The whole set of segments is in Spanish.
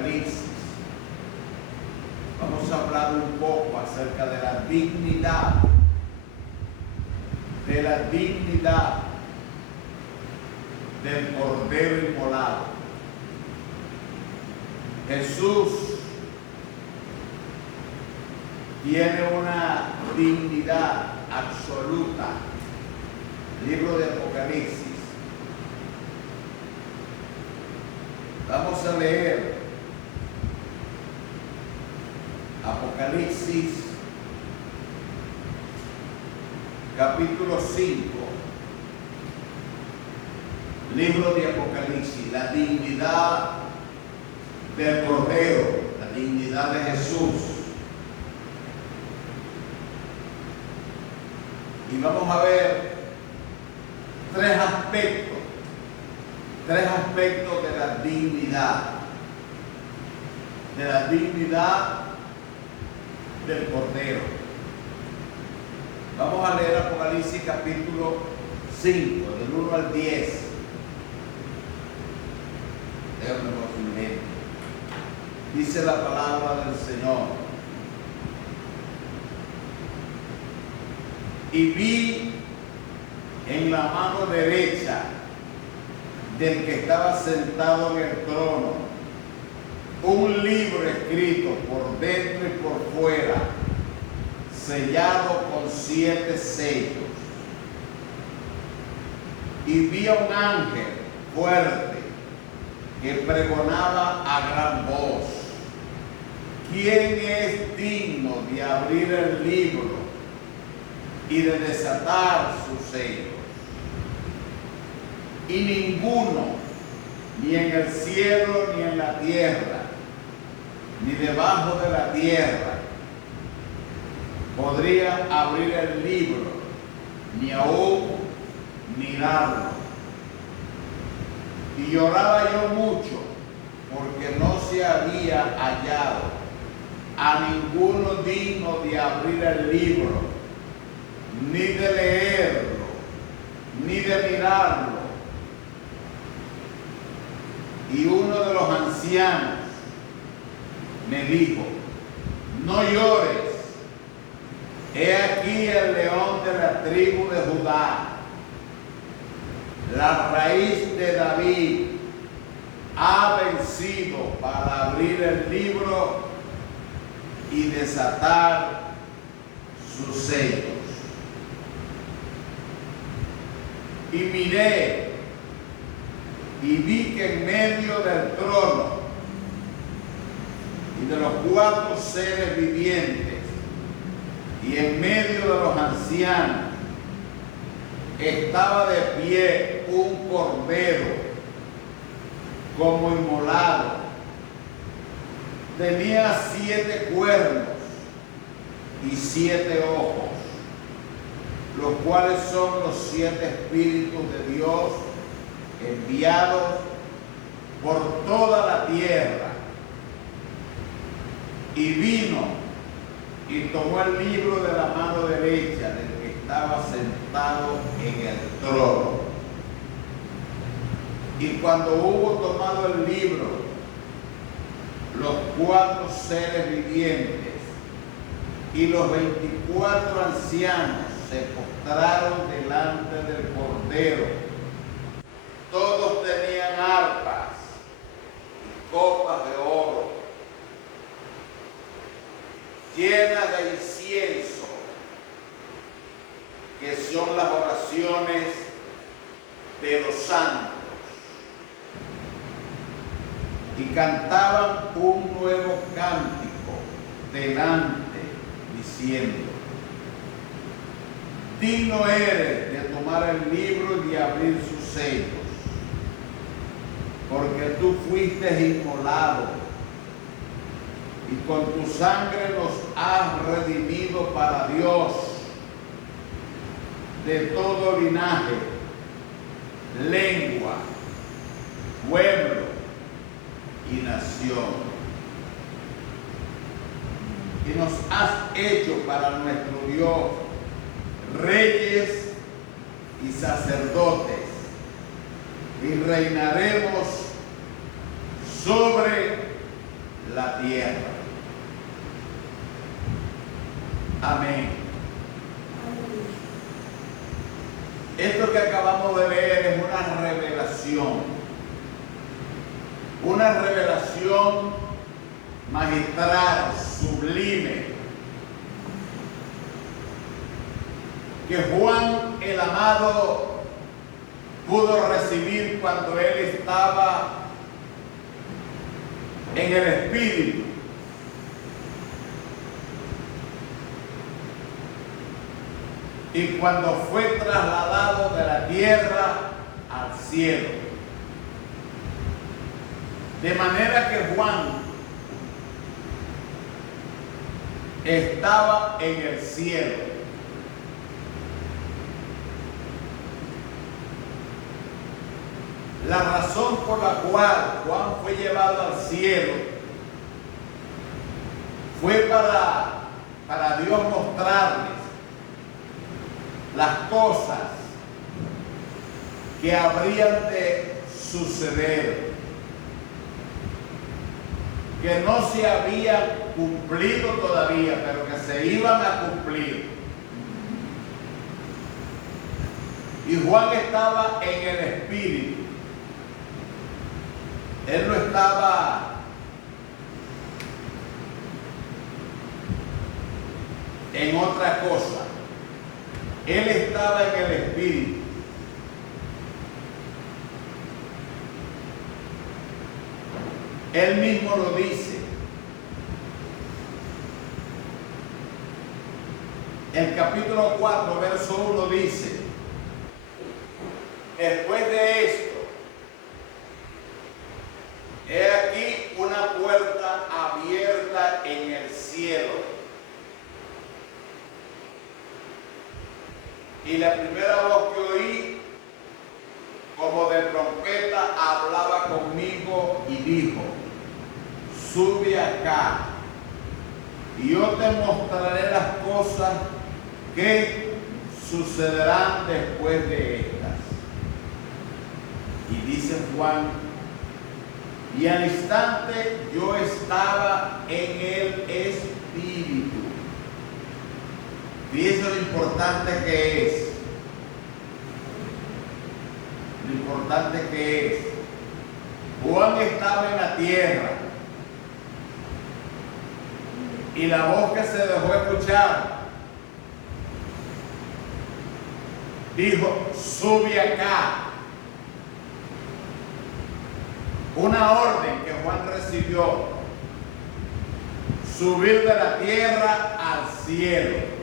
Apocalipsis, vamos a hablar un poco acerca de la dignidad, del Cordero inmolado. Jesús tiene una dignidad absoluta. Libro de Apocalipsis. Vamos a leer Apocalipsis capítulo 5. Libro de Apocalipsis, la dignidad del Cordero, la dignidad de Jesús. Y vamos a ver tres aspectos de la dignidad del Cordero. Vamos a leer Apocalipsis capítulo 5, del 1 al 10. Déjame por su mente. Dice la palabra del Señor: y vi en la mano derecha del que estaba sentado en el trono un libro escrito por dentro y por fuera, sellado con 7 sellos. Y vi a un ángel fuerte que pregonaba a gran voz: ¿quién es digno de abrir el libro y de desatar sus sellos? Y ninguno, ni en el cielo, ni en la tierra, ni debajo de la tierra, podría abrir el libro, ni aún mirarlo. Y lloraba yo mucho, porque no se había hallado a ninguno digno de abrir el libro, ni de leerlo, ni de mirarlo. Y uno de los ancianos me dijo: no llores, he aquí el león de la tribu de Judá, la raíz de David, ha vencido para abrir el libro y desatar sus sellos. Y miré y vi que en medio del trono y de los 4 seres vivientes y en medio de los ancianos estaba de pie un cordero como inmolado. Tenía 7 cuernos y 7 ojos, los cuales son los 7 espíritus de Dios enviados por toda la tierra. Y vino y tomó el libro de la mano derecha del que estaba sentado en el trono. Y cuando hubo tomado el libro, los 4 seres vivientes y los 24 ancianos se postraron delante del Cordero. Todos tenían arpas y copas de oro llenas de incienso, que son las oraciones de los santos, y cantaban un nuevo cántico delante, diciendo: digno eres de tomar el libro y de abrir sus sellos, porque tú fuiste inmolado y con tu sangre nos has redimido para Dios de todo linaje, lengua, pueblo y nación. Y nos has hecho para nuestro Dios reyes y sacerdotes, y reinaremos sobre la tierra. Amén. Esto que acabamos de leer es una revelación magistral, sublime, que Juan el Amado pudo recibir cuando él estaba en el Espíritu. Y cuando fue trasladado de la tierra al cielo. De manera que Juan estaba en el cielo. La razón por la cual Juan fue llevado al cielo fue para Dios mostrarles las cosas que habrían de suceder, que no se habían cumplido todavía, pero que se iban a cumplir. Y Juan estaba en el Espíritu. Él no estaba en otra cosa. Él estaba en el Espíritu. Él mismo lo dice. El capítulo 4, verso 1 dice: después de esto, he aquí una puerta abierta en el cielo. Y la primera voz que oí, como de trompeta, hablaba conmigo y dijo: sube acá, y yo te mostraré las cosas que sucederán después de estas. Y dice Juan: y al instante yo estaba en el Espíritu. Fíjense lo importante que es. Lo importante que es. Juan estaba en la tierra. Y la voz que se dejó escuchar dijo: sube acá. Una orden que Juan recibió: subir de la tierra al cielo.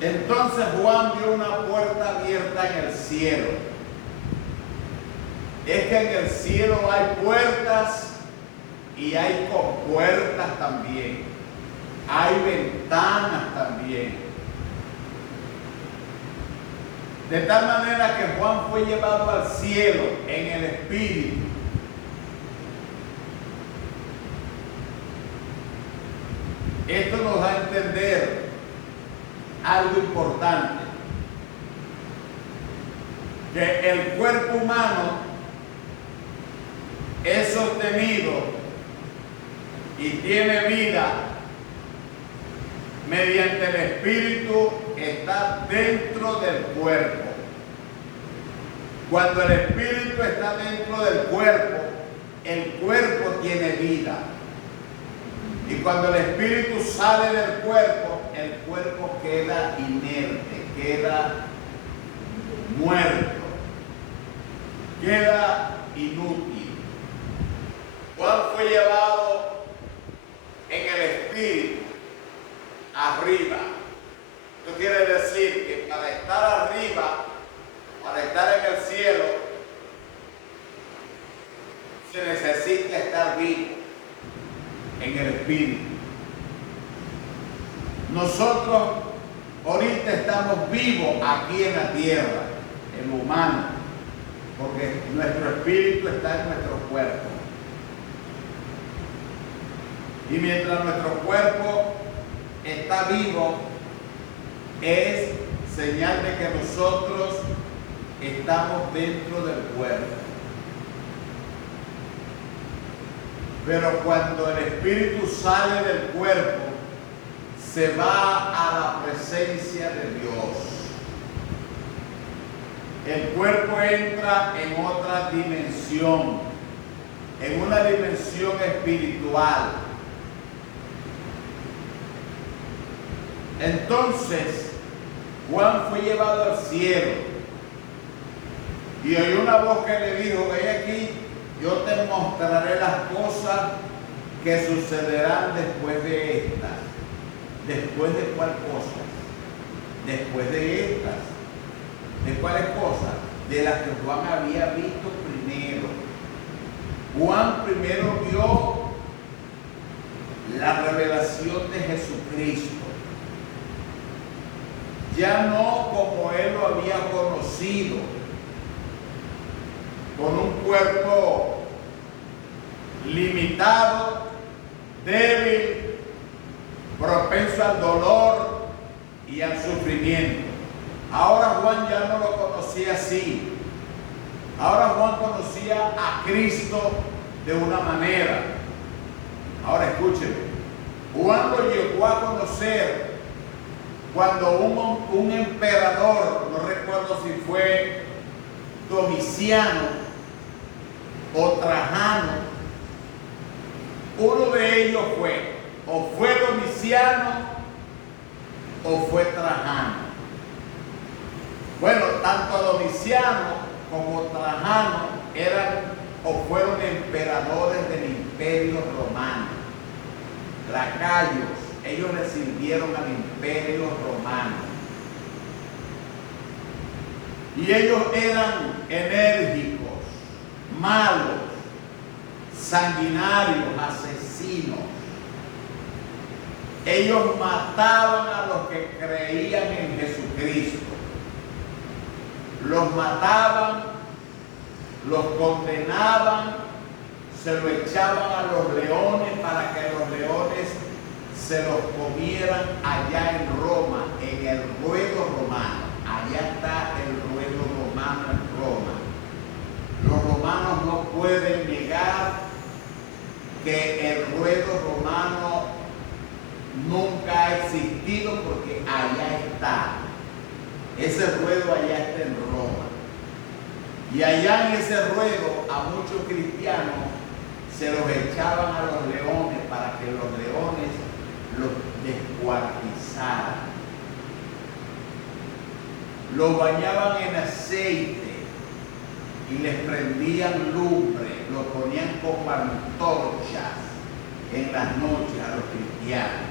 Entonces Juan vio una puerta abierta en el cielo. Es que en el cielo hay puertas y hay compuertas también. Hay ventanas también. De tal manera que Juan fue llevado al cielo en el Espíritu. Esto nos da a entender algo importante, que el cuerpo humano es sostenido y tiene vida mediante el Espíritu que está dentro del cuerpo. Cuando el Espíritu está dentro del cuerpo, el cuerpo tiene vida. Y cuando el Espíritu sale del cuerpo, el cuerpo queda inerte, queda muerto, queda inútil. Juan fue llevado en el Espíritu arriba. Esto quiere decir que para estar arriba, para estar en el cielo, se necesita estar vivo en el Espíritu. Nosotros ahorita estamos vivos aquí en la tierra, en lo humano, porque nuestro espíritu está en nuestro cuerpo. Y mientras nuestro cuerpo está vivo, es señal de que nosotros estamos dentro del cuerpo. Pero cuando el espíritu sale del cuerpo, se va a la presencia de Dios. El cuerpo entra en otra dimensión, en una dimensión espiritual. Entonces, Juan fue llevado al cielo y oyó una voz que le dijo: ve aquí, yo te mostraré las cosas que sucederán después de estas. ¿Después de cuál cosa? Después de estas. ¿De cuáles cosas? De las que Juan había visto primero. Juan primero vio la revelación de Jesucristo. Ya no como él lo había conocido, con un cuerpo limitado, débil, propenso al dolor y al sufrimiento. Ahora Juan ya no lo conocía así. Ahora Juan conocía a Cristo de una manera. Ahora escúcheme, Juan lo llegó a conocer cuando un emperador, no recuerdo si fue Domiciano o Trajano, uno de ellos o fue Domiciano o fue Trajano. Bueno, tanto Domiciano como Trajano eran o fueron emperadores del Imperio Romano, lacayos. Ellos le sirvieron al Imperio Romano. Y ellos eran enérgicos, malos, sanguinarios, asesinos. Ellos mataban a los que creían en Jesucristo. Los mataban, los condenaban, se lo echaban a los leones para que los leones se los comieran allá en Roma, en el ruedo romano. Allá está el ruedo romano en Roma. Los romanos no pueden negar que el ruedo romano nunca ha existido, porque allá está. Ese ruedo allá está en Roma. Y allá en ese ruedo a muchos cristianos se los echaban a los leones para que los leones los descuartizaran. Los bañaban en aceite y les prendían lumbre, los ponían como antorchas en las noches a los cristianos,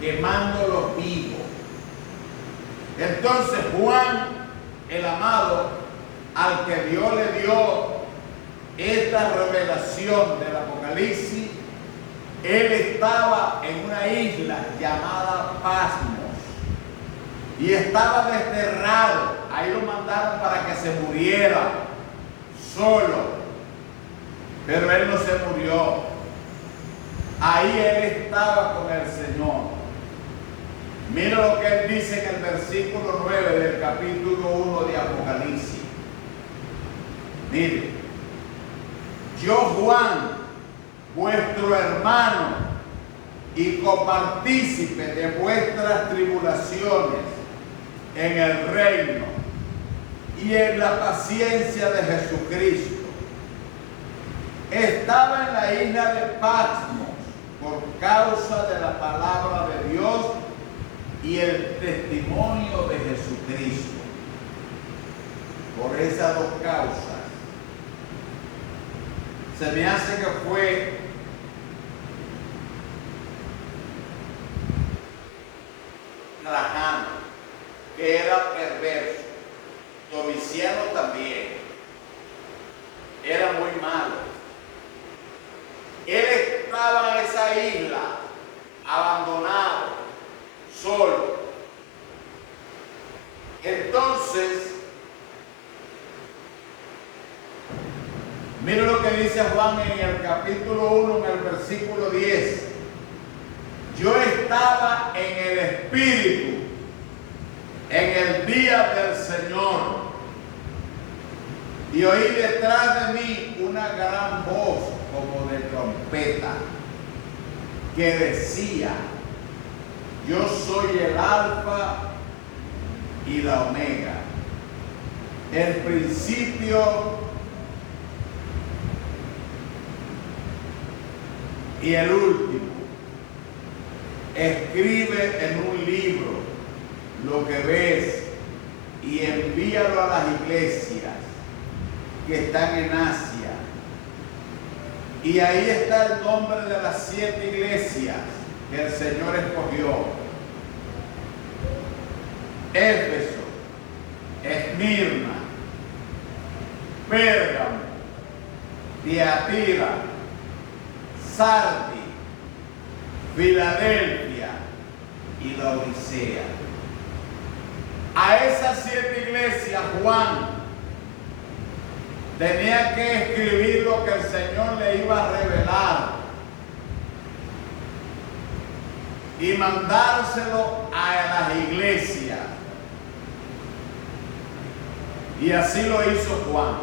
quemándolos vivos. Entonces Juan, el amado, al que Dios le dio esta revelación del Apocalipsis, él estaba en una isla llamada Patmos y estaba desterrado. Ahí lo mandaron para que se muriera solo, pero él no se murió. Ahí él estaba con el Señor. Mira lo que él dice en el versículo 9 del capítulo 1 de Apocalipsis. Mire: yo, Juan, vuestro hermano y copartícipe de vuestras tribulaciones en el reino y en la paciencia de Jesucristo, estaba en la isla de Patmos por causa de la palabra de Dios y el testimonio de Jesucristo. Por esas dos causas se me hace que fue Trajano, que era perverso. Domiciano también era muy malo. Él estaba en esa isla, abandonado, solo. Entonces, mira lo que dice Juan en el capítulo 1, en el versículo 10. Yo estaba en el Espíritu en el día del Señor, Y oí detrás de mí una gran voz como de trompeta que decía: yo soy el Alfa y la Omega, el principio y el último. Escribe en un libro lo que ves y envíalo a las iglesias que están en Asia. Y ahí está el nombre de las 7 iglesias que el Señor escogió: Éfeso, Esmirna, Pérgamo, Tiatira, Sardis, Filadelfia y Laodicea. A esas 7 iglesias Juan tenía que escribir lo que el Señor le iba a revelar y mandárselo a las iglesias. Y así lo hizo Juan.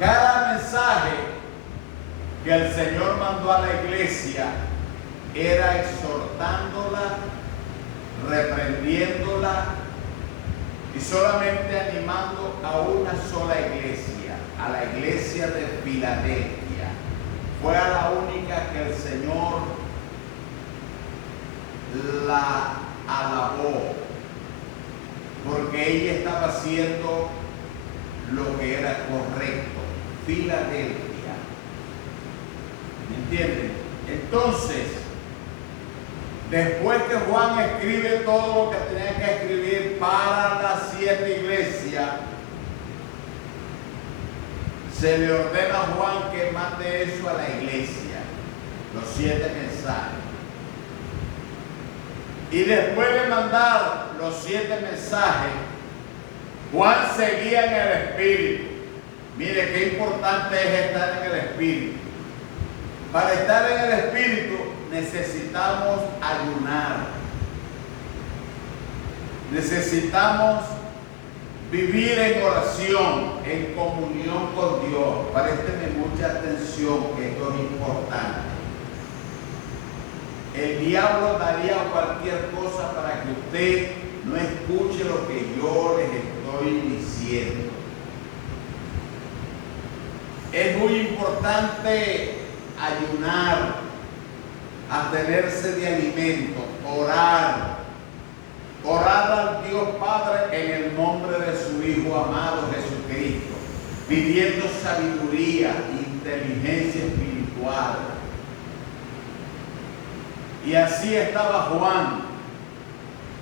Cada mensaje que el Señor mandó a la iglesia era exhortándola, reprendiéndola y solamente animando a una sola iglesia, a la iglesia de Filadelfia. Fue a la única que el Señor la alabó, porque ella estaba haciendo lo que era correcto. Filadelfia. ¿Me entienden? Entonces, después que Juan escribe todo lo que tenía que escribir para las 7 iglesias, se le ordena a Juan que mande eso a la iglesia, los 7 mensajes. Y después de mandar los 7 mensajes, Juan seguía en el Espíritu. Mire qué importante es estar en el Espíritu. Para estar en el Espíritu necesitamos ayunar. Necesitamos vivir en oración, en comunión con Dios. Présteme mucha atención, que esto es importante. El diablo daría cualquier cosa para que usted no escuche lo que yo les estoy diciendo. Es muy importante ayunar, abstenerse de alimentos, orar al Dios Padre en el nombre de su Hijo amado Jesucristo, pidiendo sabiduría, inteligencia espiritual. Y así estaba Juan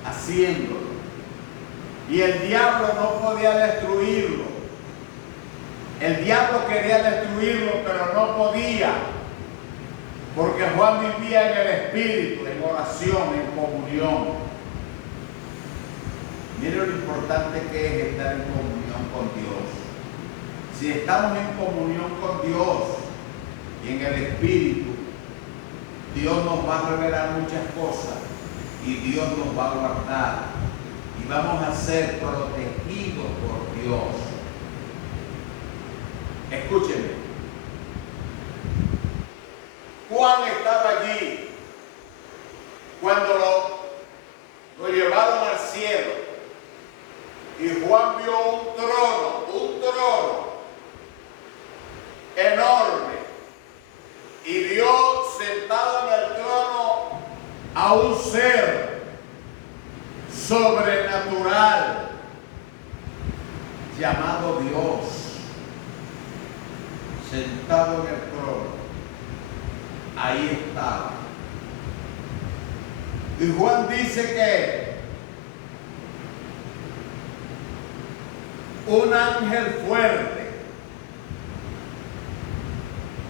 haciéndolo. Y el diablo no podía destruirlo. El diablo quería destruirlo, pero no podía. Porque Juan vivía en el Espíritu, en oración, en comunión. Mire lo importante que es estar en comunión con Dios. Si estamos en comunión con Dios y en el Espíritu, Dios nos va a revelar muchas cosas y Dios nos va a guardar y vamos a ser protegidos por Dios. Escúchenme. Juan estaba allí cuando lo llevaron al cielo y Juan vio un trono enorme y vio sentado en el trono a un ser sobrenatural llamado Dios, sentado en el trono. Ahí estaba. Y Juan dice que un ángel fuerte,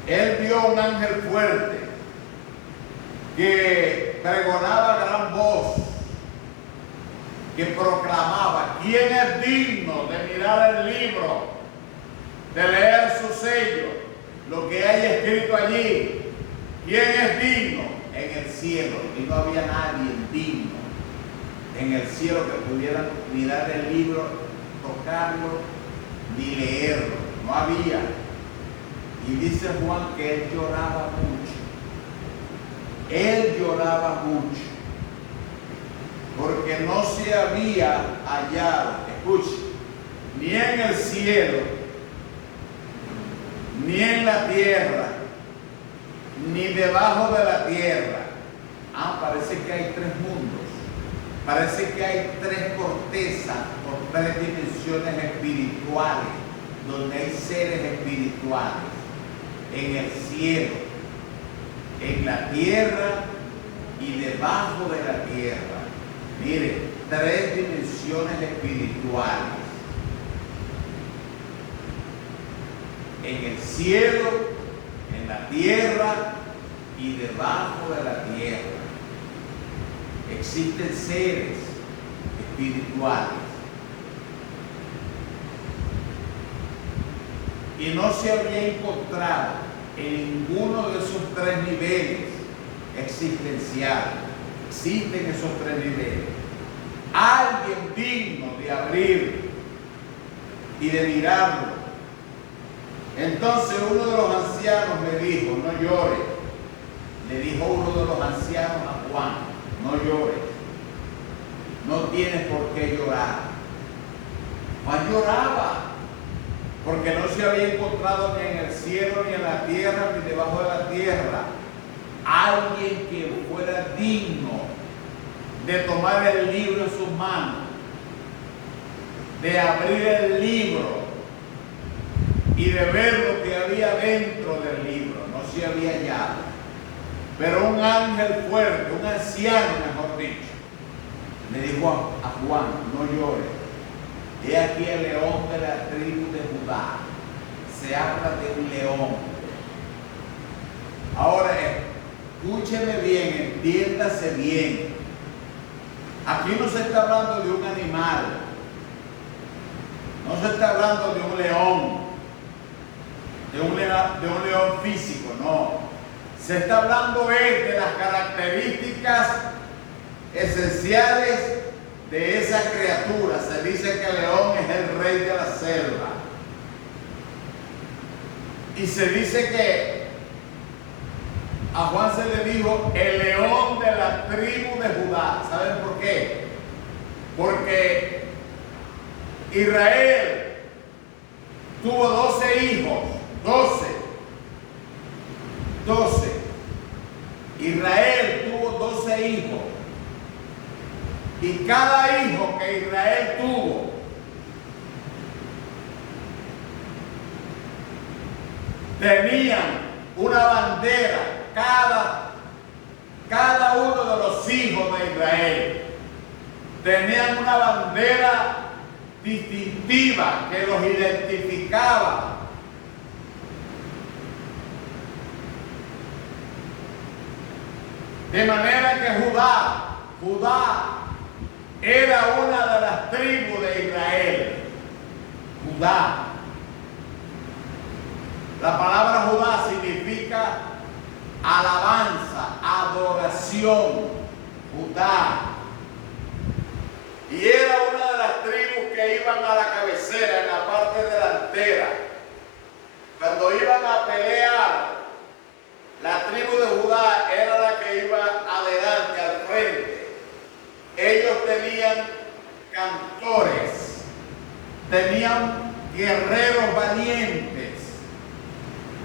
él vio un ángel fuerte que pregonaba a gran voz, que proclamaba: ¿quién es digno de mirar el libro, de leer su sello, lo que hay escrito allí? ¿Quién es digno? En el cielo. Y no había nadie digno en el cielo que pudiera mirar el libro, tocarlo, ni leer había. Y dice Juan que él lloraba mucho. Él lloraba mucho. Porque no se había hallado, escuche, ni en el cielo, ni en la tierra, ni debajo de la tierra. Parece que hay tres mundos. Parece que hay tres cortezas o tres dimensiones espirituales, donde hay seres espirituales. En el cielo, en la tierra y debajo de la tierra. Mire, tres dimensiones espirituales. En el cielo, en la tierra y debajo de la tierra. Existen seres espirituales. Y no se había encontrado en ninguno de esos tres niveles existenciales. Existen esos tres niveles. Alguien digno de abrir y de mirarlo. Entonces uno de los ancianos le dijo, no llores. Le dijo uno de los ancianos a Juan, no llores. No tienes por qué llorar. Juan lloraba porque no se había encontrado ni en el cielo, ni en la tierra, ni debajo de la tierra alguien que fuera digno de tomar el libro en sus manos, de abrir el libro y de ver lo que había dentro del libro. No se había hallado. Pero un ángel fuerte, un anciano mejor dicho, le dijo a Juan, no llores. He aquí el león de la tribu de Judá. Se habla de un león. Ahora, escúcheme bien, entiéndase bien. Aquí no se está hablando de un animal. No se está hablando de un león. De un león físico, no. Se está hablando de las características esenciales de esa criatura. Se dice que el león es el rey de la selva. Y se dice que a Juan se le dijo el león de la tribu de Judá. ¿Saben por qué? Porque Israel tuvo 12 hijos. 12. Israel tuvo 12 hijos. Y cada hijo que Israel tuvo tenían una bandera. Cada uno de los hijos de Israel tenían una bandera distintiva que los identificaba. De manera que Judá era una de las tribus de Israel. Judá. La palabra Judá significa alabanza, adoración. Judá. Y era una de las tribus que iban a la cabecera, en la parte delantera. Cuando iban a pelear, la tribu de Judá era la que iba adelante, al frente. Ellos tenían cantores, tenían guerreros valientes.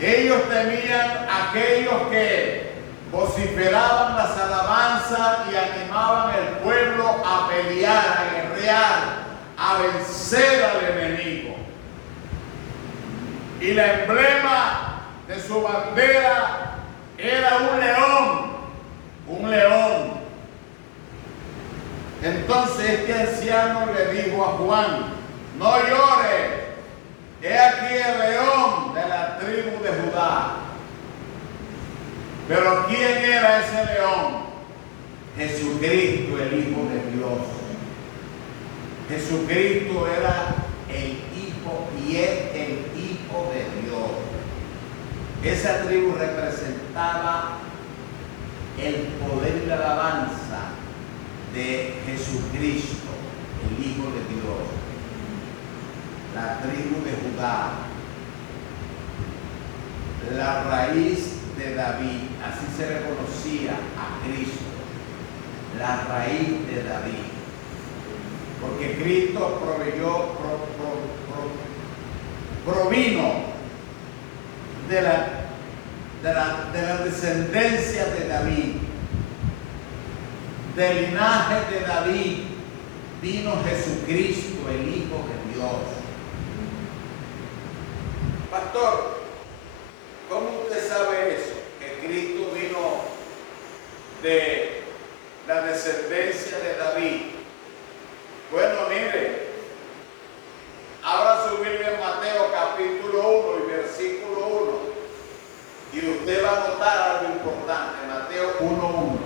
Ellos tenían aquellos que vociferaban las alabanzas y animaban al pueblo a pelear, a guerrear, a vencer al enemigo. Y la emblema de su bandera era un león. Entonces este anciano le dijo a Juan, no llores, he aquí el león de la tribu de Judá. Pero ¿quién era ese león? Jesucristo, el Hijo de Dios. Jesucristo era el Hijo y es el Hijo de Dios. Esa tribu representaba el poder y la alabanza de Jesucristo, el Hijo de Dios. La tribu de Judá la raíz de David, así se le conocía a Cristo, la raíz de David. Porque Cristo provino de la descendencia de David, del linaje de David, vino Jesucristo, el Hijo de Dios. Pastor, ¿cómo usted sabe eso? Que Cristo vino de la descendencia de David. Bueno, mire, abra su Biblia en Mateo capítulo 1 y versículo 1 y usted va a notar algo importante. Mateo 1:1.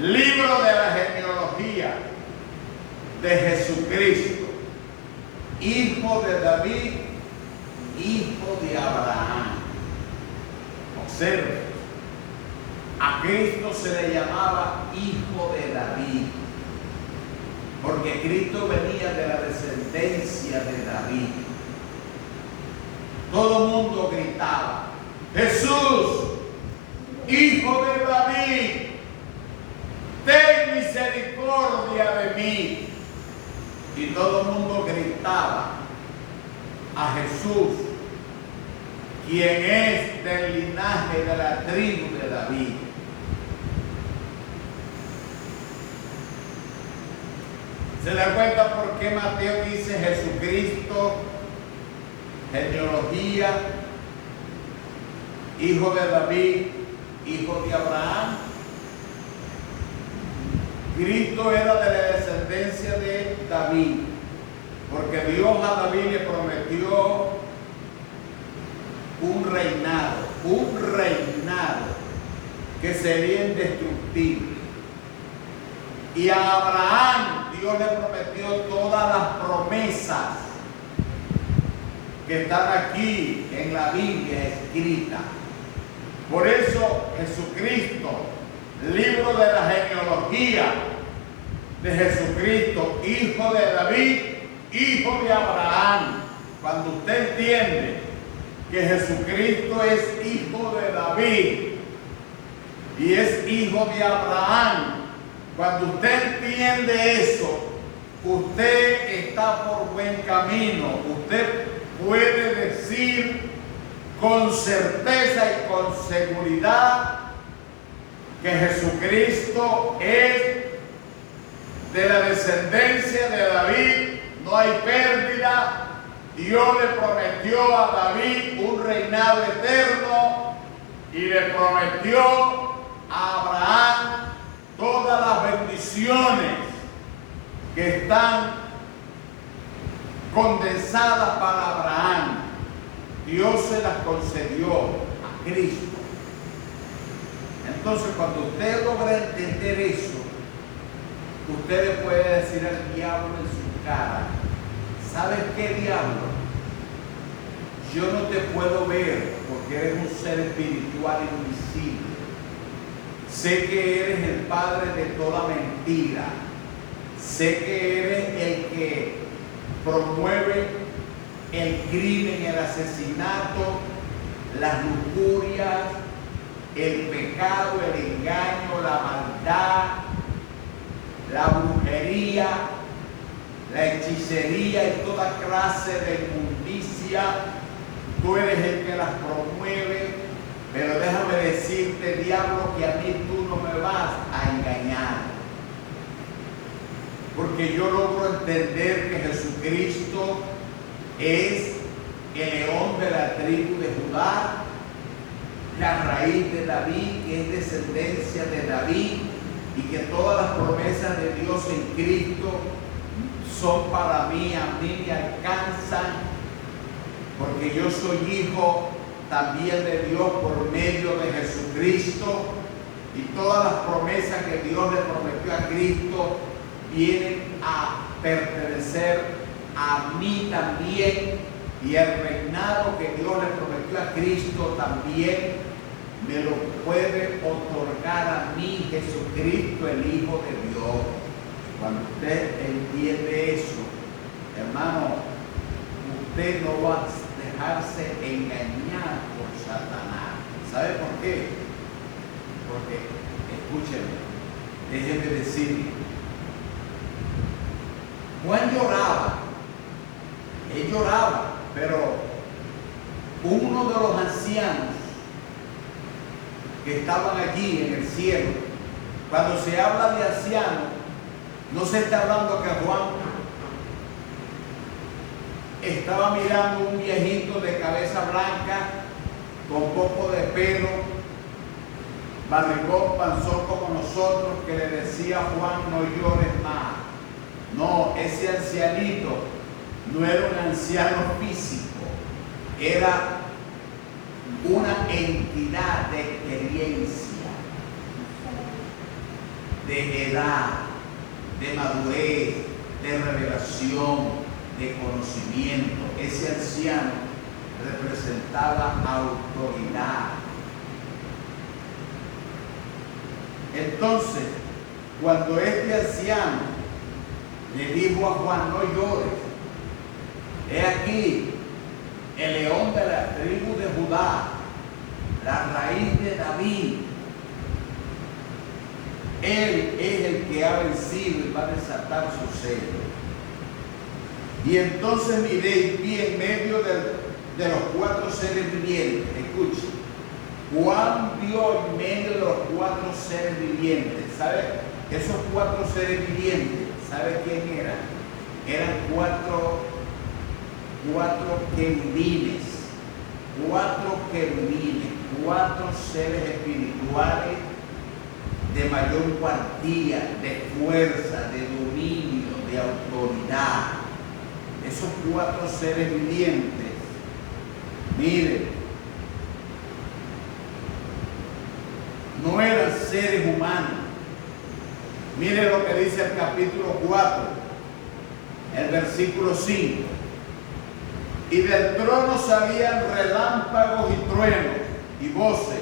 Libro de la genealogía de Jesucristo, hijo de David, hijo de Abraham. Observe, a Cristo se le llamaba hijo de David, porque Cristo venía de la descendencia de David. Todo el mundo gritaba: Jesús, hijo de David, ten misericordia de mí. Y todo el mundo gritaba a Jesús, quien es del linaje de la tribu de David. ¿Se da cuenta por qué Mateo dice Jesucristo, genealogía, hijo de David, hijo de Abraham? Cristo era de la descendencia de David, porque Dios a David le prometió un reinado que sería indestructible. Y a Abraham Dios le prometió todas las promesas que están aquí en la Biblia escrita. Por eso Jesucristo, libro de la genealogía de Jesucristo, hijo de David, hijo de Abraham. Cuando usted entiende que Jesucristo es hijo de David y es hijo de Abraham, cuando usted entiende eso, usted está por buen camino. Usted puede decir con certeza y con seguridad que Jesucristo es de la descendencia de David. No hay pérdida. Dios le prometió a David un reinado eterno y le prometió a Abraham todas las bendiciones que están condensadas para Abraham. Dios se las concedió a Cristo. Entonces, cuando usted logra entender eso, usted le puede decir al diablo en su cara: ¿sabes qué, diablo? Yo no te puedo ver porque eres un ser espiritual invisible. Sé que eres el padre de toda mentira. Sé que eres el que promueve el crimen, el asesinato, las lujurias, el pecado, el engaño, la maldad, la brujería, la hechicería y toda clase de inmundicia. Tú eres el que las promueve. Pero déjame decirte, diablo, que a mí tú no me vas a engañar. Porque yo logro entender que Jesucristo es el león de la tribu de Judá, la raíz de David, que es descendencia de David, y que todas las promesas de Dios en Cristo son para mí, a mí me alcanzan, porque yo soy hijo también de Dios por medio de Jesucristo, y todas las promesas que Dios le prometió a Cristo vienen a pertenecer a mí también, y el reinado que Dios le prometió a Cristo también me lo puede otorgar a mí Jesucristo, el Hijo de Dios. Cuando usted entiende eso, hermano, usted no va a dejarse engañar por Satanás. ¿Sabe por qué? Porque, escúcheme, déjeme decirle, Juan lloraba, él lloraba, pero uno de los ancianos que estaban allí en el cielo, cuando se habla de ancianos, no se está hablando que Juan estaba mirando un viejito de cabeza blanca, con poco de pelo, barrigón, panzón como nosotros, que le decía a Juan, no llores más. No, ese ancianito no era un anciano físico, era una entidad de experiencia, de edad, de madurez, de revelación, de conocimiento. Ese anciano representaba autoridad. Entonces, cuando este anciano le dijo a Juan, no llores, he aquí el león de la tribu de Judá, la raíz de David, él es el que ha vencido y va a desatar su sello. Y entonces miré y vi en medio de los cuatro seres vivientes, escuche, Juan vio en medio de los cuatro seres vivientes. ¿Sabe? Esos cuatro seres vivientes, ¿sabe quién eran? Eran cuatro querubines, cuatro seres espirituales de mayor cuantía, de fuerza, de dominio, de autoridad. Esos cuatro seres vivientes, miren, no eran seres humanos. Miren lo que dice el capítulo 4, el versículo 5. Y del trono salían relámpagos y truenos y voces.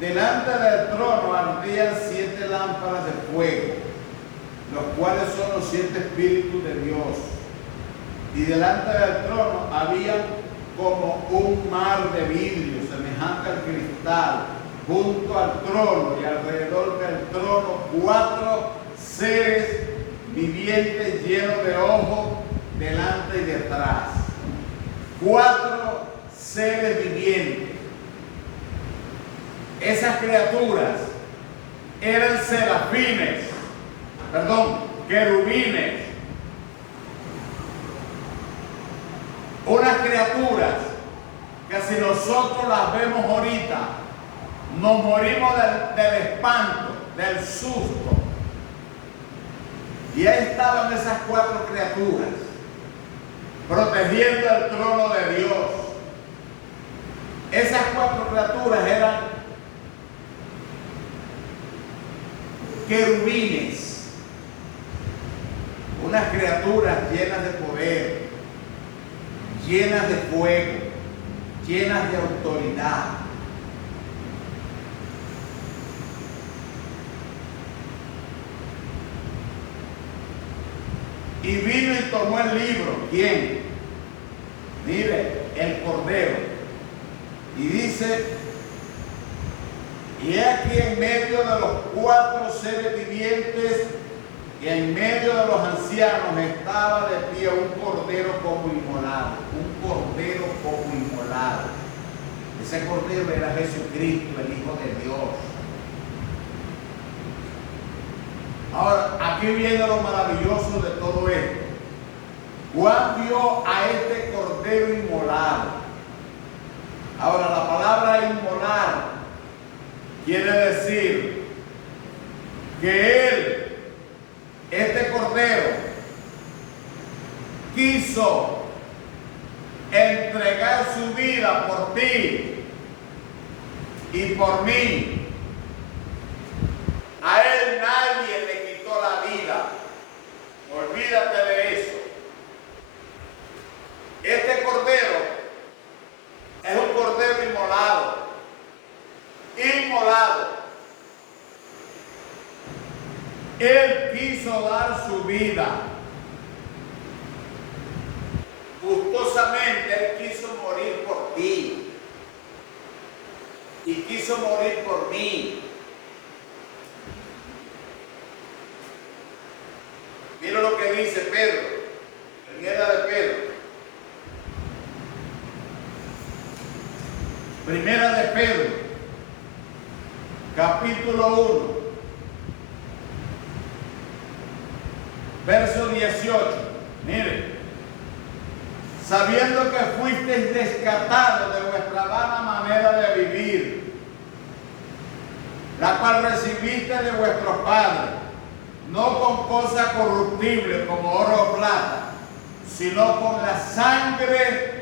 Delante del trono ardían 7 lámparas de fuego, los cuales son los 7 espíritus de Dios. Y delante del trono había como un mar de vidrio semejante al cristal, junto al trono y alrededor del trono 4 seres vivientes llenos de ojos delante y detrás. 4 seres vivientes. Esas criaturas eran querubines. Unas criaturas que si nosotros las vemos ahorita, nos morimos del espanto, del susto. Y ahí estaban esas 4 criaturas, protegiendo el trono de Dios. Esas 4 criaturas eran querubines, unas criaturas llenas de poder, llenas de fuego, llenas de autoridad. Y vino y tomó el libro. ¿Quién? Mire, el Cordero. Y dice, y aquí en medio de los 4 seres vivientes y en medio de los ancianos estaba de pie un cordero como inmolado. Un cordero como inmolado. Ese cordero era Jesucristo, el Hijo de Dios. Ahora, aquí viene lo maravilloso de todo esto. Juan vio a este cordero inmolado. Ahora, la palabra inmolar quiere decir que él, este cordero, quiso entregar su vida por ti y por mí. A él nadie le quitó la vida. Olvídate de eso. Este cordero es un cordero inmolado. Inmolado. Él quiso dar su vida. Gustosamente él quiso morir y quiso morir por mí. Mira lo que dice Pedro, primera de Pedro. Primera de Pedro, capítulo 1, verso 18. Mire, sabiendo que fuisteis rescatados de vuestra vana manera de vivir, la cual recibiste de vuestros padres, no con cosas corruptibles como oro o plata, sino con la sangre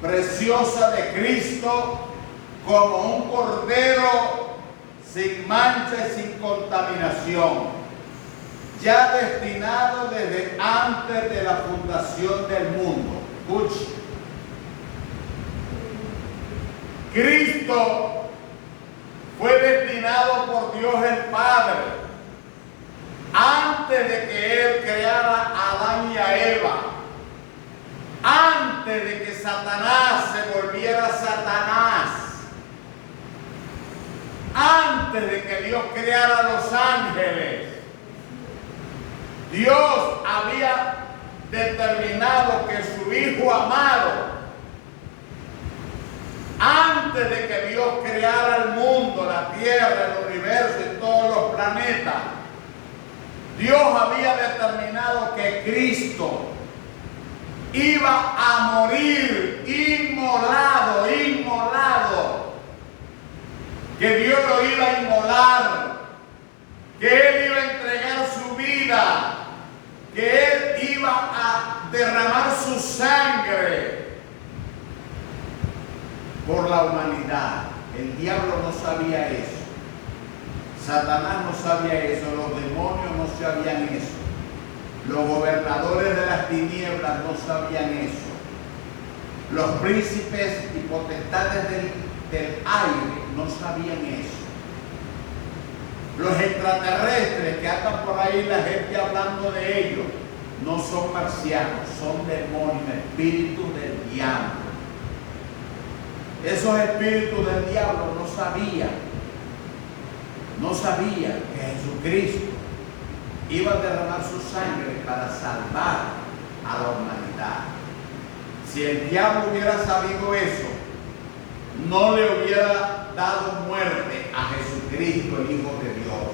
preciosa de Cristo, como un cordero sin mancha y sin contaminación, ya destinado desde antes de la fundación del mundo. Escuche. Cristo fue destinado por Dios el Padre antes de que Él creara a Adán y a Eva, antes de que Satanás se volviera Satanás, antes de que Dios creara a los ángeles. Dios había determinado que su Hijo amado, antes de que Dios creara el mundo, la tierra, el universo y todos los planetas, Dios había determinado que Cristo iba a morir inmolado, que Dios lo iba a inmolar, que Él iba a entregar su vida, que Él iba a derramar su sangre por la humanidad. El diablo no sabía eso. Satanás no sabía eso. Los demonios no sabían eso. Los gobernadores de las tinieblas no sabían eso. Los príncipes y potestades del aire no sabían eso. Los extraterrestres que andan por ahí la gente hablando de ellos no son marcianos, son demonios, espíritus del diablo. Esos espíritus del diablo no sabían que Jesucristo iba a derramar su sangre para salvar a la humanidad. Si el diablo hubiera sabido eso, no le hubiera dado muerte a Jesucristo, el Hijo de Dios.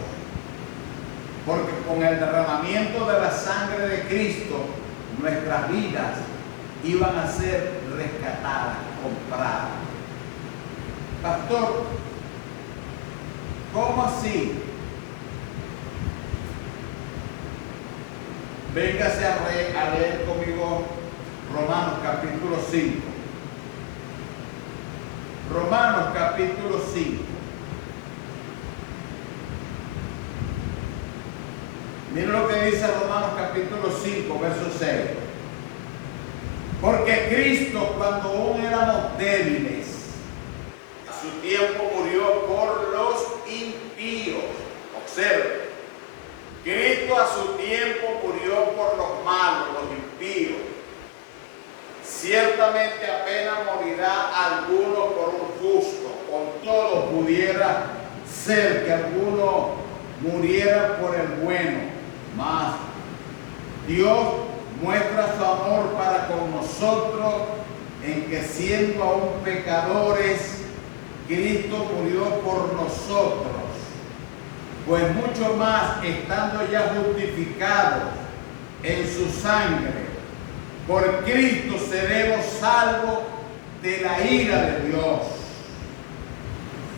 Porque con el derramamiento de la sangre de Cristo, nuestras vidas iban a ser rescatadas, compradas. Pastor, ¿cómo así? Véngase a leer conmigo Romanos capítulo 5. Romanos capítulo 5. Miren lo que dice Romanos capítulo 5, verso 6. Porque Cristo, cuando aún éramos débiles, a su tiempo murió por los impíos. Observe. Cristo a su tiempo murió por los malos, los impíos. Ciertamente apenas morirá alguno por un justo. Con todo pudiera ser que alguno muriera por el bueno. Mas Dios muestra su amor para con nosotros en que siendo aún pecadores, Cristo murió por nosotros. Pues mucho más, estando ya justificados en su sangre, por Cristo seremos salvos de la ira de Dios.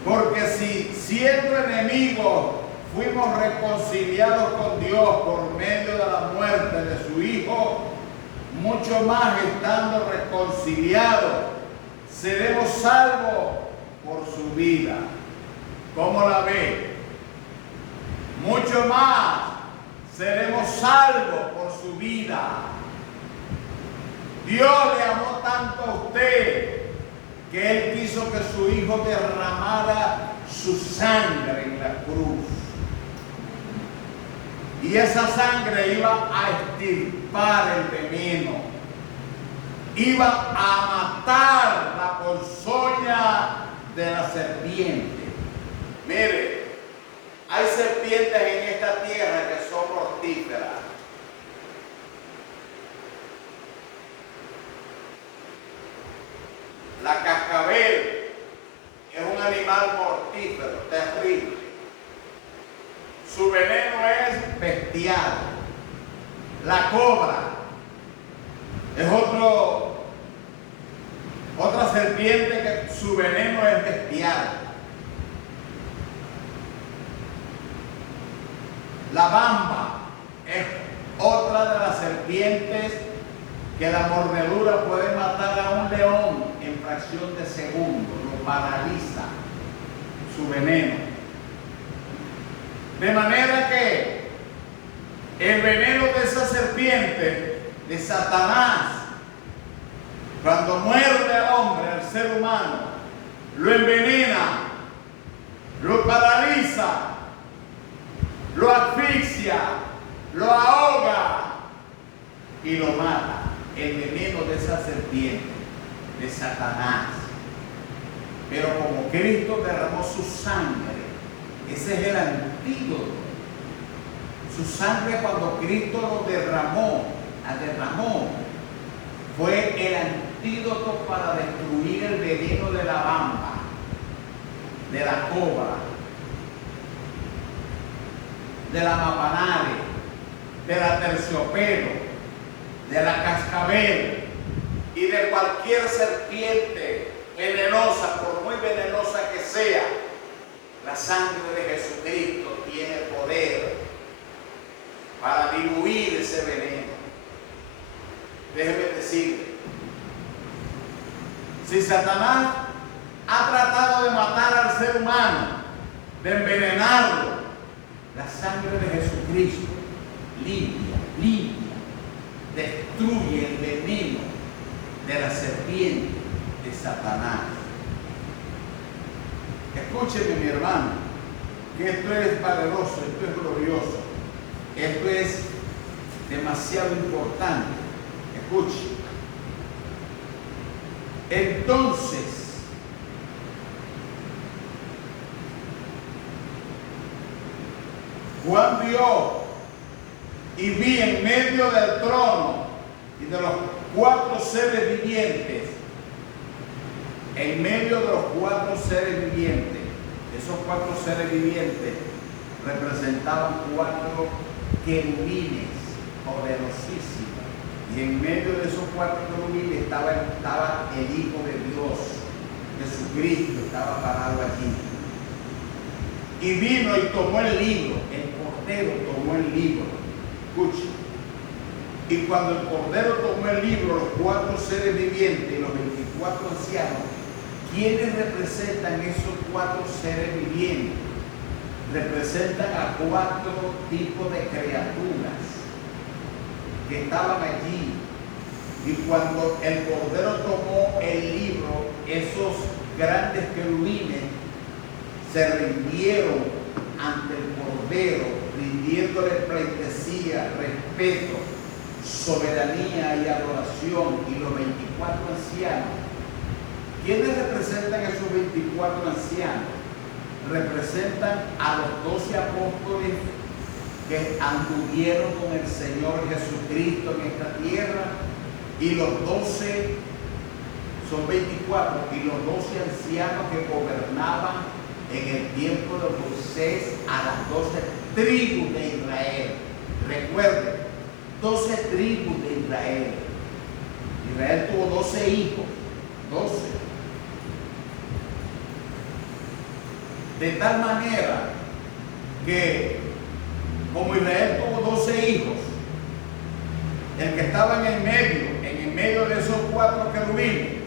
Porque si siendo enemigos fuimos reconciliados con Dios por medio de la muerte de su Hijo, mucho más estando reconciliados seremos salvos por su vida. ¿Cómo la ve? Mucho más seremos salvos por su vida. Dios le amó tanto a usted que Él quiso que su Hijo derramara su sangre en la cruz. Y esa sangre iba a extirpar el veneno, iba a matar la ponzoña de la serpiente. serpiente. Mire, hay serpientes en esta tierra que son mortíferas. La cascabel es un animal mortífero, terrible. Su veneno es bestial. La cobra es otra serpiente que su veneno es bestial. La bamba es otra de las serpientes que la mordedura puede matar a un león en fracción de segundo, lo paraliza su veneno. De manera que el veneno de esa serpiente, de Satanás, cuando muerde al hombre, al ser humano, lo envenena, lo paraliza, lo asfixia, lo ahoga y lo mata. El veneno de esa serpiente, de Satanás. Pero como Cristo derramó su sangre, ese es el antídoto. Su sangre, cuando Cristo lo derramó, fue el antídoto para destruir el veneno de la bamba, de la cobra, de la mapanare, de la terciopelo, de la cascabel y de cualquier serpiente venenosa, por muy venenosa que sea. La sangre de Jesucristo tiene poder para diluir ese veneno. Déjeme decirle, si Satanás ha tratado de matar al ser humano, de envenenarlo, la sangre de Jesucristo limpia, destruye el veneno de la serpiente de Satanás. Escúcheme, mi hermano, que esto es valeroso, esto es glorioso, esto es demasiado importante. Escuche. Entonces, Juan vio y vi en medio del trono y de los 4 seres vivientes, en medio de los 4 seres vivientes, esos 4 seres vivientes representaban 4 querubines poderosísimos, y en medio de esos 4 querubines estaba el Hijo de Dios, Jesucristo, estaba parado allí. Y vino y tomó el libro, el Cordero tomó el libro. Escuche. Y cuando el Cordero tomó el libro, los 4 seres vivientes y los 24 ancianos, ¿quiénes representan esos 4 seres vivientes? Representan a 4 tipos de criaturas que estaban allí. Y cuando el Cordero tomó el libro, esos grandes querubines se rindieron ante el Cordero, rindiéndole pleitesía, respeto, soberanía y adoración. Y los 24 ancianos, ¿quiénes representan esos 24 ancianos? Representan a los 12 apóstoles que anduvieron con el Señor Jesucristo en esta tierra, y los 12, son 24, y los 12 ancianos que gobernaban en el tiempo de Moisés a las 12 tribus de Israel. Recuerden, 12 tribus de Israel. Israel tuvo 12 hijos, 12. De tal manera que, como Israel tuvo 12 hijos, el que estaba en el medio de esos 4 querubines,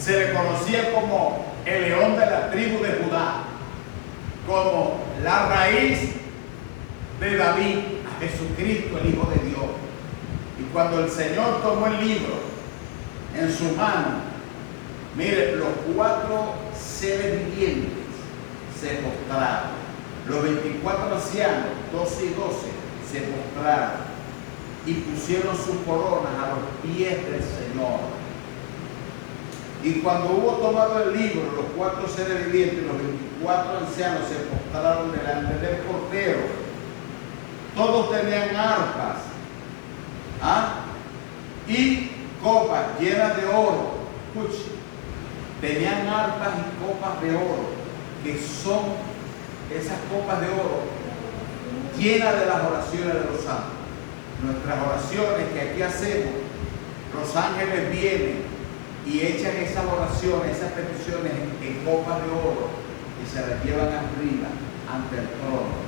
se le conocía como el león de la tribu de Judá, como la raíz de David, a Jesucristo, el Hijo de Dios. Y cuando el Señor tomó el libro en su mano, mire, los 4 seres vivientes se postraron. Los 24 ancianos, 12 y 12, se postraron y pusieron sus coronas a los pies del Señor. Y cuando hubo tomado el libro, los 4 seres vivientes y los 24 ancianos se postraron delante del Cordero. Todos tenían arpas y copas llenas de oro. Escuchen, tenían arpas y copas de oro, que son esas copas de oro llenas de las oraciones de los santos. Nuestras oraciones que aquí hacemos, los ángeles vienen y echan esas oraciones, esas peticiones en copas de oro y se las llevan arriba ante el trono.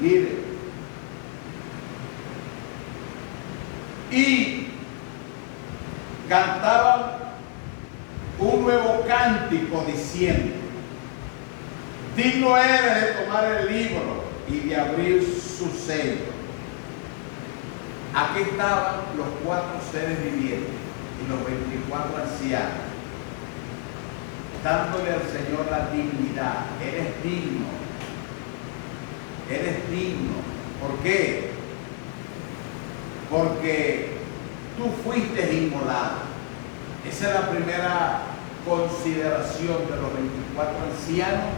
Mire, y cantaban un nuevo cántico diciendo: digno eres de tomar el libro y de abrir su sello. Aquí estaban los 4 seres vivientes y los 24 ancianos, dándole al Señor la dignidad. Eres digno. Eres digno. ¿Por qué? Porque tú fuiste inmolado. Esa es la primera consideración de los 24 ancianos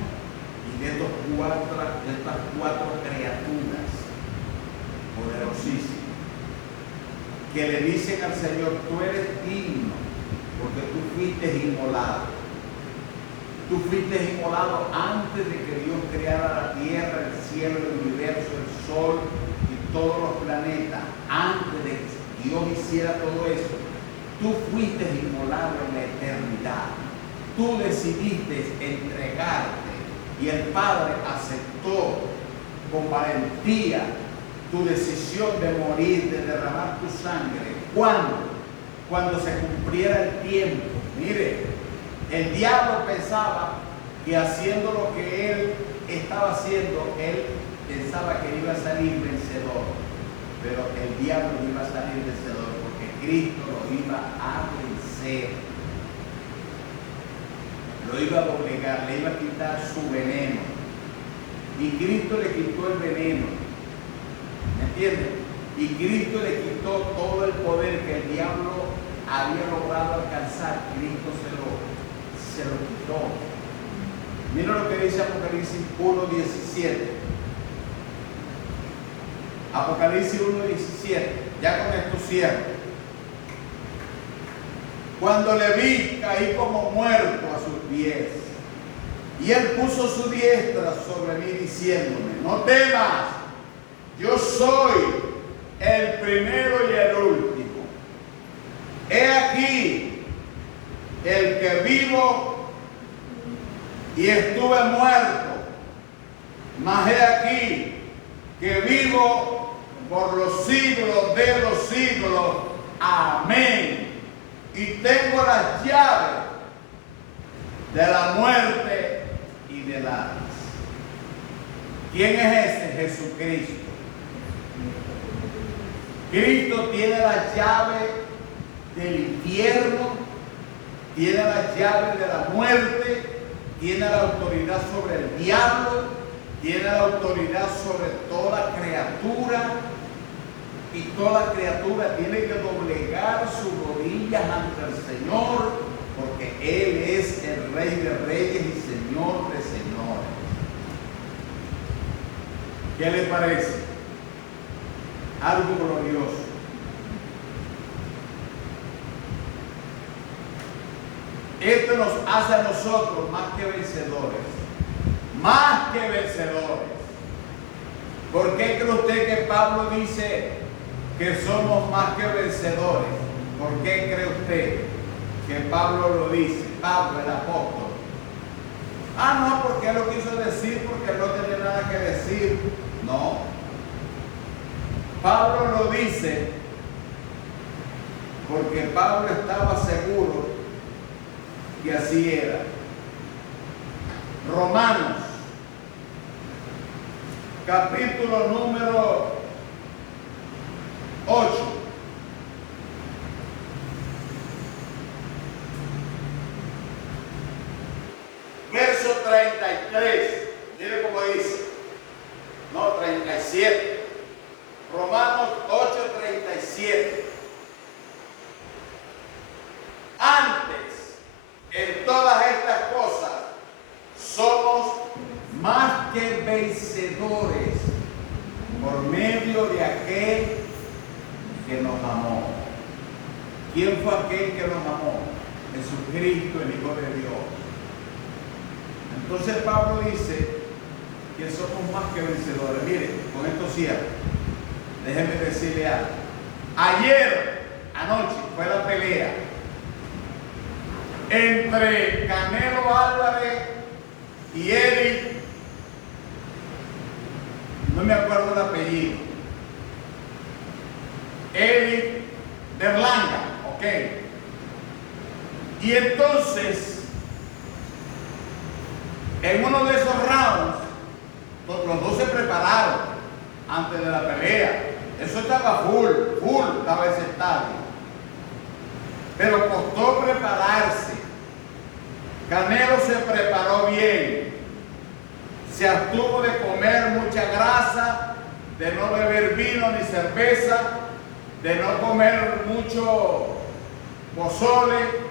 y de estas cuatro criaturas poderosísimas, que le dicen al Señor: tú eres digno, porque tú fuiste inmolado. Tú fuiste inmolado antes de que Dios creara la tierra, el cielo, el universo, el sol y todos los planetas. Antes de que Dios hiciera todo eso, tú fuiste inmolado en la eternidad. Tú decidiste entregarte y el Padre aceptó con valentía tu decisión de morir, de derramar tu sangre. ¿Cuándo? Cuando se cumpliera el tiempo. Mire, el diablo pensaba que haciendo lo que él estaba haciendo, él pensaba que iba a salir vencedor. Pero el diablo no iba a salir vencedor, porque Cristo lo iba a vencer. Lo iba a doblegar, le iba a quitar su veneno. Y Cristo le quitó el veneno. ¿Me entienden? Y Cristo le quitó todo el poder que el diablo había logrado alcanzar. Cristo se lo quitó. Mira lo que dice Apocalipsis 1:17. Apocalipsis 1:17. Ya con esto cierro. Cuando le vi, caí como muerto a sus pies. Y él puso su diestra sobre mí diciéndome: no temas, yo soy el primero y el último. He aquí el que vivo y estuve muerto, mas he aquí que vivo por los siglos de los siglos. Amén. Y tengo las llaves de la muerte y del Hades. ¿Quién es ese? Jesucristo. Cristo tiene las llaves del infierno, tiene las llaves de la muerte, tiene la autoridad sobre el diablo, tiene la autoridad sobre toda criatura. Y toda criatura tiene que doblegar sus rodillas ante el Señor, porque Él es el Rey de Reyes y Señor de Señores. ¿Qué le parece? Algo glorioso. Esto nos hace a nosotros más que vencedores. Más que vencedores. ¿Por qué cree usted que Pablo dice que somos más que vencedores? ¿Por qué cree usted que Pablo lo dice? Pablo, el apóstol. No, porque él lo quiso decir, porque él no tenía nada que decir. No. Pablo lo dice porque Pablo estaba seguro que así era. Romanos, capítulo número 8. Verso 33. Mire cómo dice. No, 37. Romanos 8:37. Antes, vencedores por medio de aquel que nos amó. ¿Quién fue aquel que nos amó? Jesucristo, el Hijo de Dios. Entonces Pablo dice que somos más que vencedores. Mire, con esto cierro. Déjenme decirle algo. Ayer, anoche, fue la pelea entre Canelo Álvarez y Eric, no me acuerdo el apellido, Eric Berlanga, ok. Y entonces, en uno de esos rounds, los dos se prepararon antes de la pelea. Eso estaba full, estaba ese estadio. Pero costó prepararse. Canelo se preparó bien. Se abstuvo de comer mucha grasa, de no beber vino ni cerveza, de no comer mucho pozole.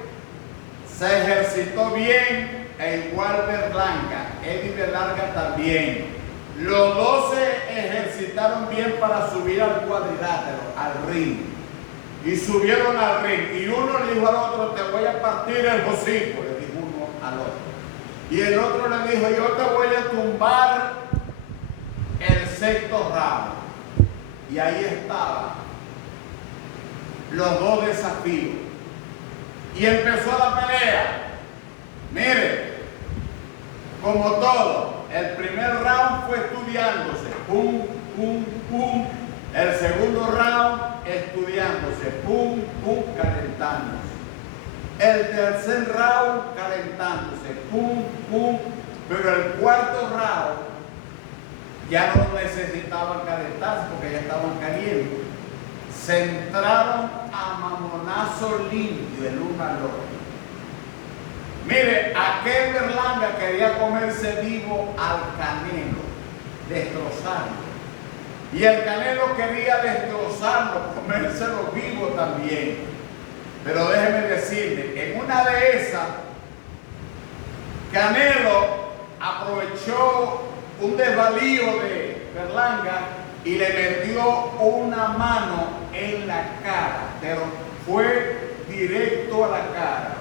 Se ejercitó bien, e igual Berlanga, Eddie Berlanga también. Los dos se ejercitaron bien para subir al cuadrilátero, al ring. Y subieron al ring. Y uno le dijo al otro, te voy a partir el hocico, le dijo uno al otro. Y el otro le dijo, yo te voy a tumbar el sexto round. Y ahí estaban los dos desafíos. Y empezó la pelea. Mire, como todo, el primer round fue estudiándose, pum, pum, pum. El segundo round estudiándose, pum, pum, calentándose. El tercer round calentándose, pum, pum. Pero el cuarto round ya no necesitaban calentarse porque ya estaban calientes. Se entraron a mamonazo limpio el uno al otro. Mire, aquel Berlanga quería comerse vivo al Canelo, destrozarlo. Y el Canelo quería destrozarlo, comérselo vivo también. Pero déjeme decirle, en una de esas, Canelo aprovechó un desvalío de Berlanga y le metió una mano en la cara, pero fue directo a la cara.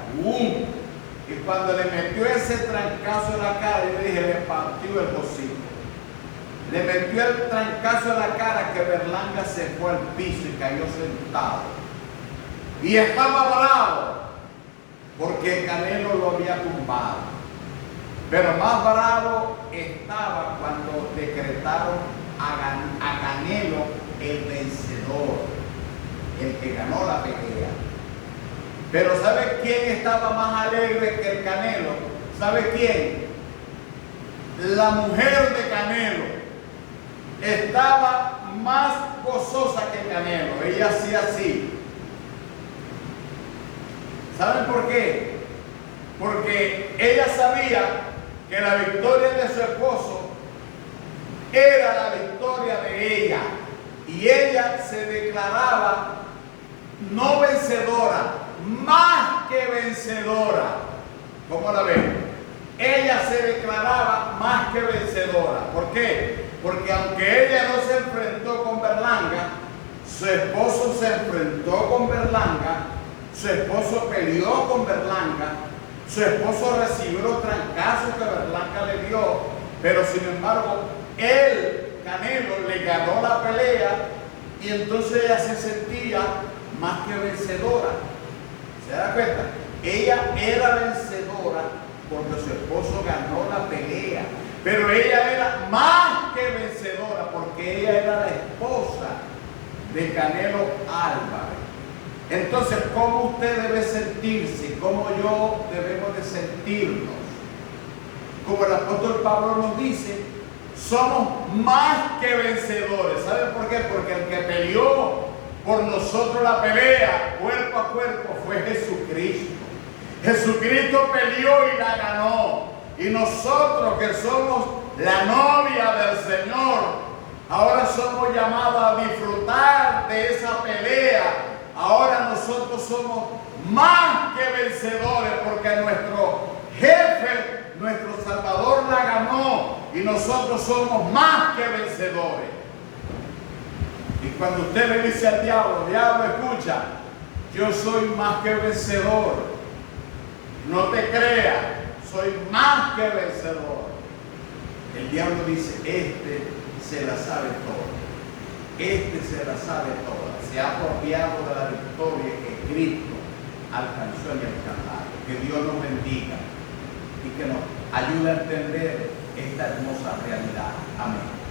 Y cuando le metió ese trancazo en la cara, yo dije, le partió el hocico. Le metió el trancazo en la cara que Berlanga se fue al piso y cayó sentado. Y estaba bravo porque Canelo lo había tumbado. Pero más bravo estaba cuando decretaron a Canelo el vencedor, el que ganó la pelea. Pero ¿sabe quién estaba más alegre que el Canelo? ¿Sabe quién? La mujer de Canelo estaba más gozosa que Canelo. Ella hacía así. ¿Saben por qué? Porque ella sabía que la victoria de su esposo era la victoria de ella. Y ella se declaraba no vencedora, más que vencedora. ¿Cómo la ven? Ella se declaraba más que vencedora. ¿Por qué? Porque aunque ella no se enfrentó con Berlanga, su esposo se enfrentó con Berlanga, su esposo peleó con Berlanga, su esposo recibió los trancazos que Berlanga le dio, pero sin embargo, él, Canelo, le ganó la pelea y entonces ella se sentía más que vencedora. ¿Se da cuenta? Ella era vencedora porque su esposo ganó la pelea. Pero ella era más que vencedora porque ella era la esposa de Canelo Álvarez. Entonces, ¿cómo usted debe sentirse? ¿Cómo yo debemos de sentirnos? Como el apóstol Pablo nos dice, somos más que vencedores. ¿Saben por qué? Porque el que peleó por nosotros la pelea, cuerpo a cuerpo, fue Jesucristo. Jesucristo peleó y la ganó. Y nosotros que somos la novia del Señor, ahora somos llamados a disfrutar de esa pelea. Ahora nosotros somos más que vencedores porque nuestro jefe, nuestro Salvador la ganó. y nosotros somos más que vencedores. Y cuando usted le dice al diablo, diablo, escucha, yo soy más que vencedor. No te creas, soy más que vencedor. El diablo dice, este se la sabe toda. Este se la sabe toda. Se ha apropiado de la victoria que Cristo alcanzó en el Calvario. Que Dios nos bendiga y que nos ayude a entender esta hermosa realidad. Amén.